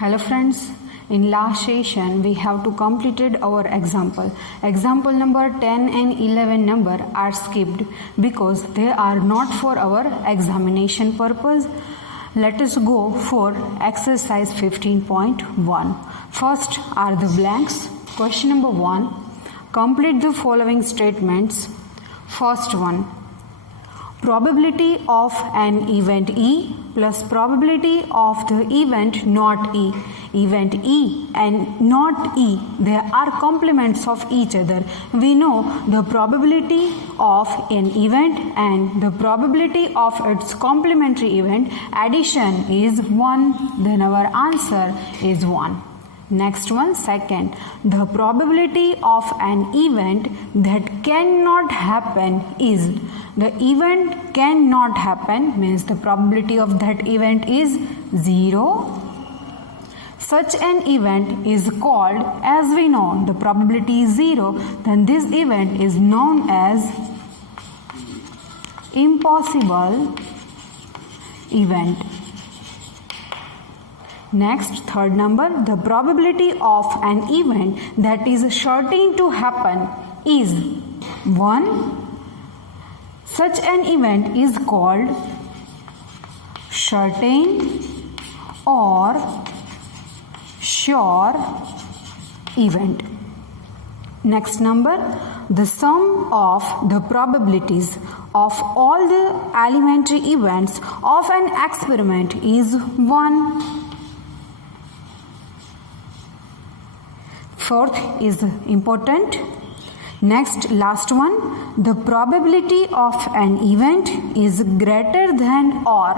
Hello friends, in last session we have to completed our example. Example number 10 and 11 number are skipped because they are not for our examination purpose. Let us go for exercise 15.1. First are the blanks. Question number 1. Complete the following statements. First one. Probability of an event E plus probability of the event not E. Event E and not E, they are complements of each other. We know the probability of an event and the probability of its complementary event addition is 1. Then our answer is 1. Next one, second, the probability of an event that cannot happen is. The event cannot happen means the probability of that event is 0. Such an event is called, as we know, the probability is 0, then this event is known as impossible event. Next, third number, the probability of an event that is certain to happen is 1. Such an event is called certain or sure event. Next number, the sum of the probabilities of all the elementary events of an experiment is 1. Fourth is important. Next, last one, the probability of an event is greater than or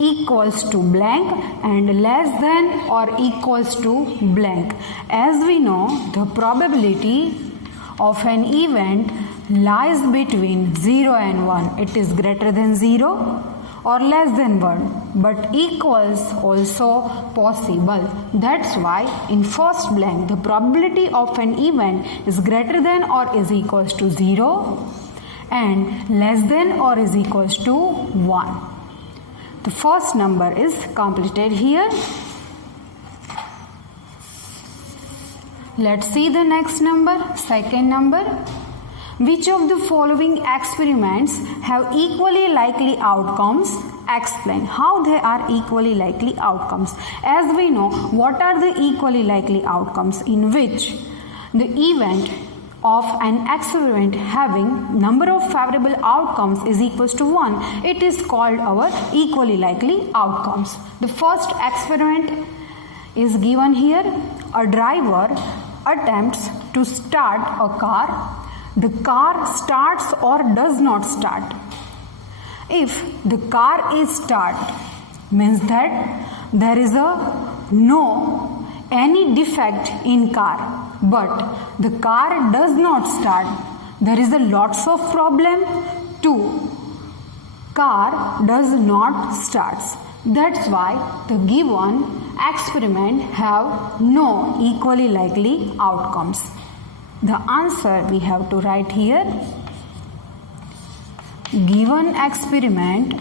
equals to blank and less than or equals to blank. As we know, the probability of an event lies between 0 and 1. It is greater than 0 or less than 1, but equals also possible. That's why in first blank the probability of an event is greater than or is equals to 0 and less than or is equals to 1. The first number is completed here. Let's see the next number, second number. Which of the following experiments have equally likely outcomes? Explain how they are equally likely outcomes. As we know, what are the equally likely outcomes in which the event of an experiment having number of favorable outcomes is equals to 1. It is called our equally likely outcomes. The first experiment is given here. A driver attempts to start a car. The car starts or does not start. If the car is start, means that there is no any defect in car, but the car does not start. There is a lots of problem. 2. Car does not start. That's why the given experiment have no equally likely outcomes. The answer we have to write here. Given experiment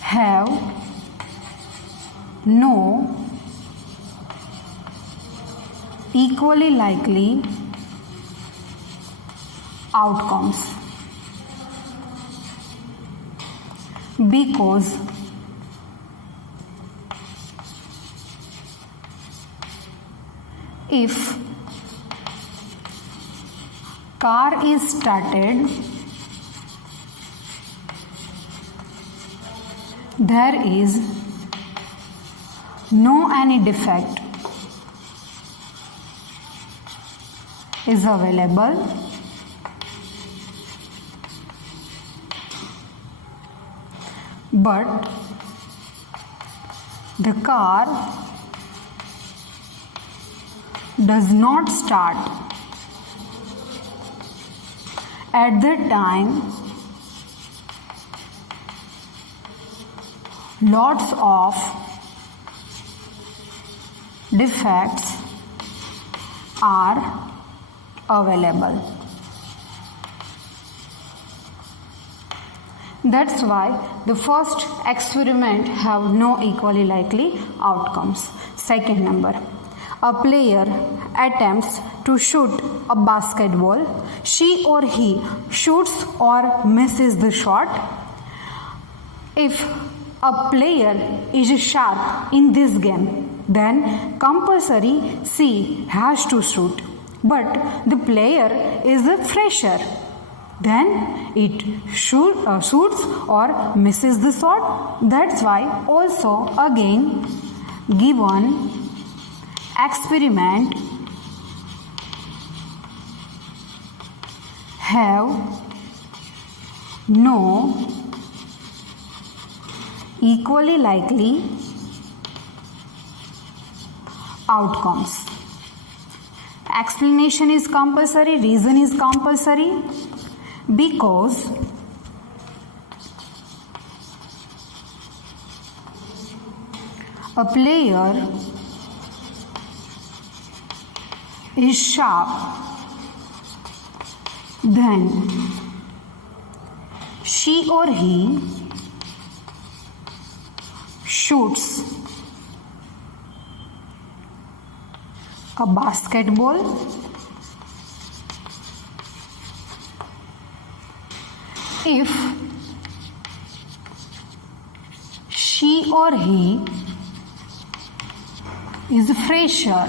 have no equally likely outcomes because if car is started, there is no any defect is available, but the car does not start at that time. Lots of defects are available. That's why the first experiment have no equally likely outcomes. Second number, a player attempts to shoot a basketball. She or he shoots or misses the shot. If a player is sharp in this game, then compulsory C has to shoot. But the player is a fresher, then it shoots or misses the shot. That's why also again given experiment have no equally likely outcomes. Explanation is compulsory, reason is compulsory because a player is sharp, then she or he shoots a basketball. If she or he is a fresher,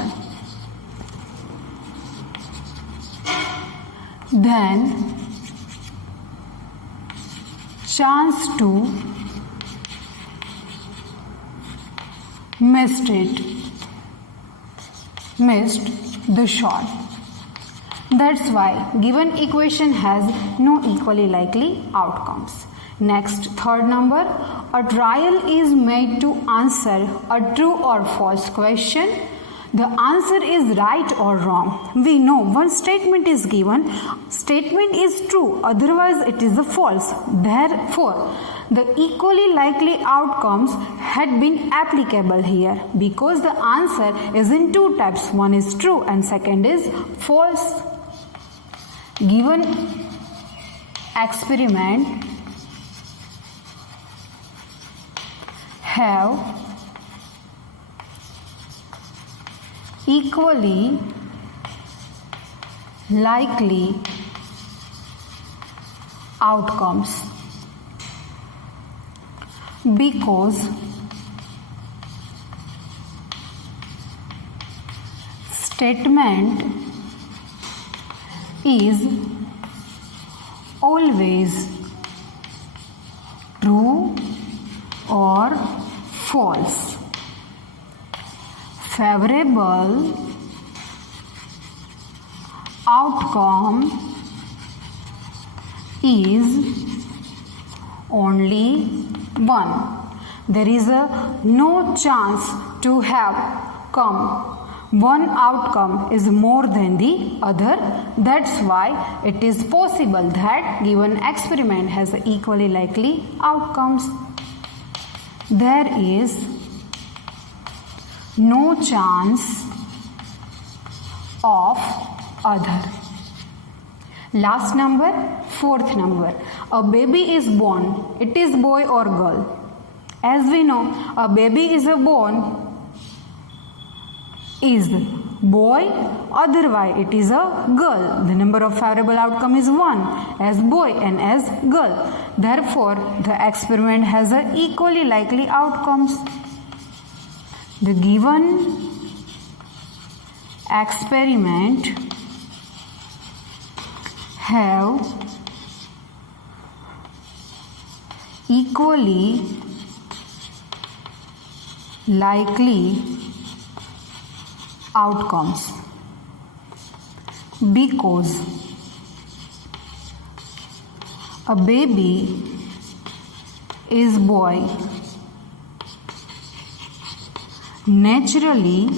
then chance to missed the shot. That's why given equation has no equally likely outcomes. Next, third number, a trial is made to answer a true or false question. The answer is right or wrong. We know one statement is given, statement is true, otherwise it is a false. Therefore, the equally likely outcomes had been applicable here because the answer is in two types. One is true and second is false. Given experiment have equally likely outcomes because statement is always true or false. Favorable outcome is only one. There is no chance to have come. One outcome is more than the other. That's why it is possible that given experiment has equally likely outcomes. There is no chance of other. Last number, fourth number. A baby is born. It is boy or girl. As we know, a baby is born is boy, otherwise it is a girl. The number of favorable outcome is 1 as boy and as girl. Therefore, the experiment has equally likely outcomes. The given experiment have equally likely outcomes because a baby is boy. Naturally,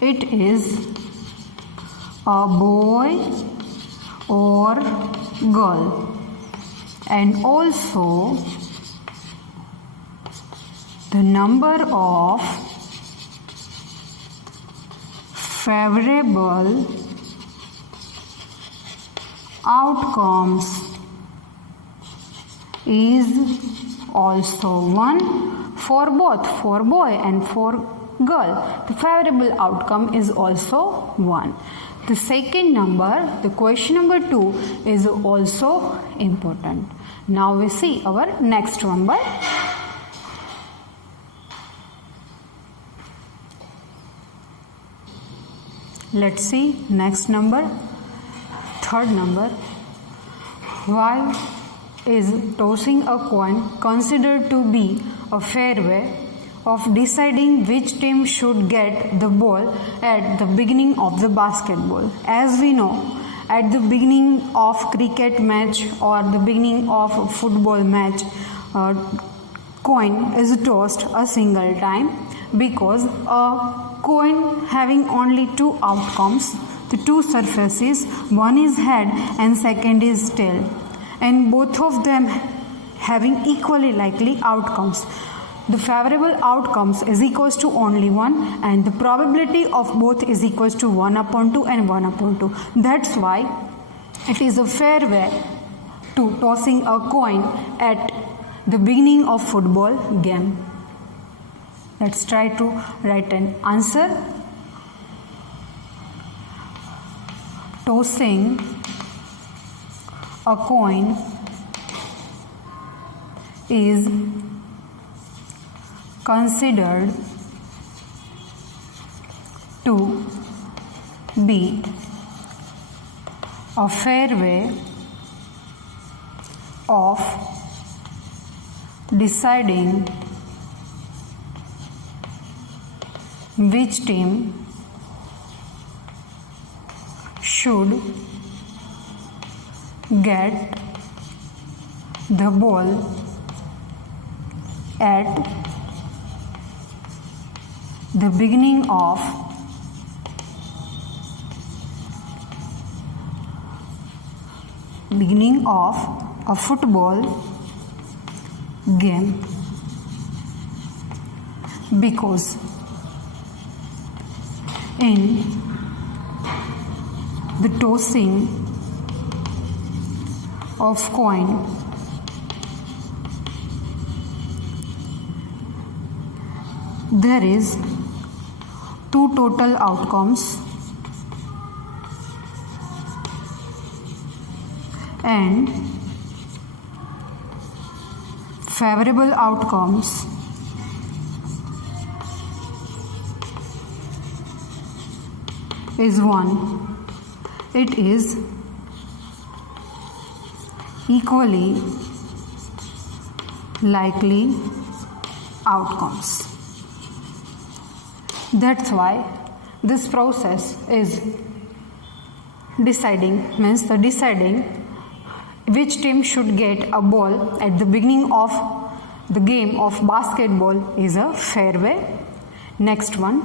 it is a boy or girl, and also the number of favorable outcomes is also 1 for both, for boy and for girl. The favorable outcome is also 1. The second number, the question number 2, is also important. Now we see our next number. Let's see next number. Third number. Why is tossing a coin considered to be a fair way of deciding which team should get the ball at the beginning of the basketball? As we know, at the beginning of cricket match or the beginning of football match, coin is tossed a single time, because a coin having only two outcomes, the two surfaces, one is head and second is tail, and both of them having equally likely outcomes. The favorable outcomes is equals to only 1, and the probability of both is equals to 1/2 and 1/2. That's why it is a fair way to tossing a coin at the beginning of football game. Let's try to write an answer. Tossing a coin is considered to be a fair way of deciding which team should get the ball at the beginning of a football game, because in the tossing of coin, there is two total outcomes and favorable outcomes is 1. It is equally likely outcomes. That's why this process is deciding which team should get a ball at the beginning of the game of basketball is a fair way. Next one,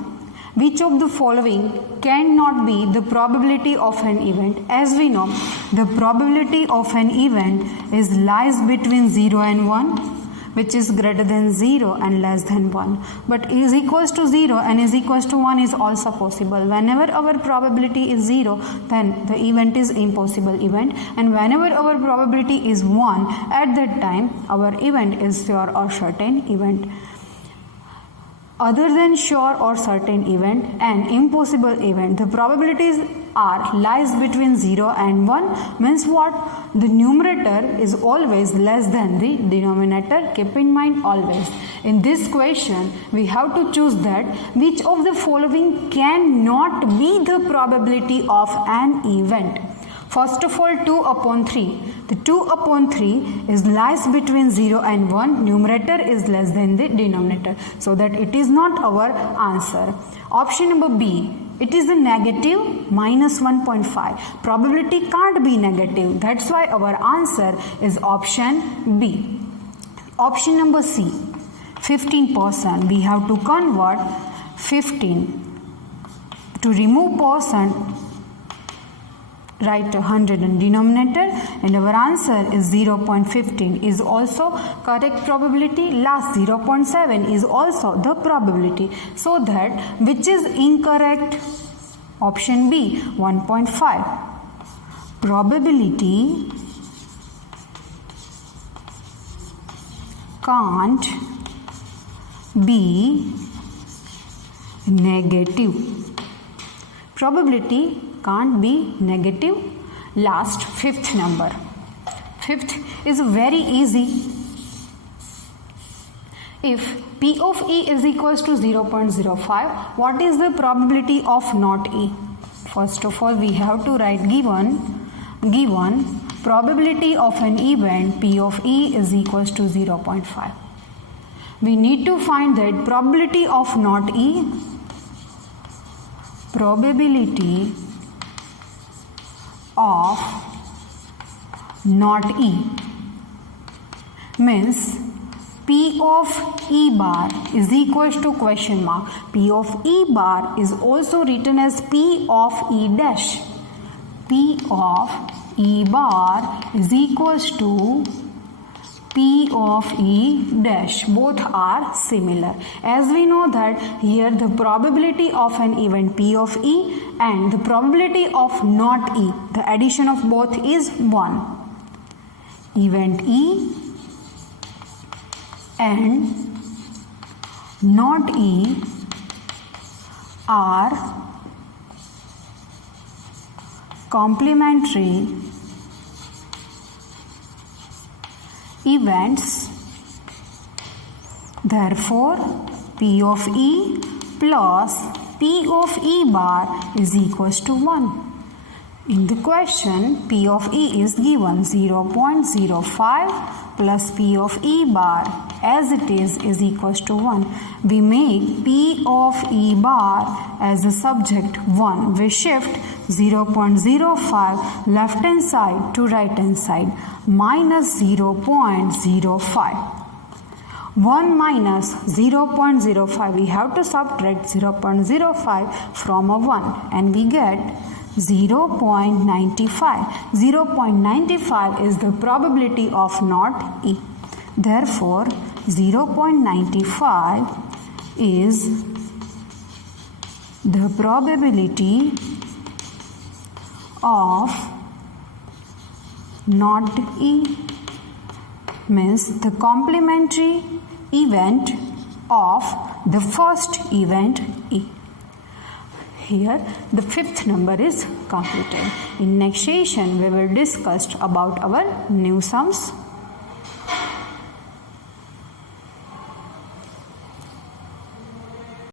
which of the following cannot be the probability of an event? As we know, the probability of an event lies between 0 and 1, which is greater than 0 and less than 1. But is equals to 0 and is equals to 1 is also possible. Whenever our probability is 0, then the event is impossible event, and whenever our probability is 1, at that time our event is sure or certain event. Other than sure or certain event and impossible event, the probabilities lies between 0 and 1, means what? The numerator is always less than the denominator. Keep in mind always. In this question, we have to choose that which of the following cannot be the probability of an event. First of all, 2/3. The 2/3 lies between 0 and 1. Numerator is less than the denominator. So that it is not our answer. Option number B. It is a negative -1.5. Probability can't be negative. That's why our answer is option B. Option number C. 15%. We have to convert 15. To remove percent, write 100 in denominator, and our answer is 0.15 is also correct probability. Last 0.7 is also the probability. So that which is incorrect Option B 1.5. Probability can't be negative. Probability can't be negative. Last, fifth number. Fifth is very easy. If P of E is equals to 0.05, what is the probability of not E? First of all, we have to write given probability of an event P of E is equals to 0.5. We need to find that probability of not E, probability of not E means P of E bar is equals to question mark. P of E bar is also written as P of E dash. P of E bar is equals to P of E dash. Both are similar. As we know that here the probability of an event P of E and the probability of not E, the addition of both is 1. Event E and not E are complementary events. Therefore, P of E plus P of E bar is equals to 1. In the question, P of E is given 0.05 plus P of E bar as it is equals to 1. We make P of E bar as a subject 1. We shift 0.05 left hand side to right hand side minus 0.05. 1 minus 0.05, we have to subtract 0.05 from a 1 and we get 0.95. 0.95 is the probability of not E. Therefore, 0.95 is the probability of not E, means the complementary event of the first event E. Here the fifth number is completed. In next session we will discuss about our new sums.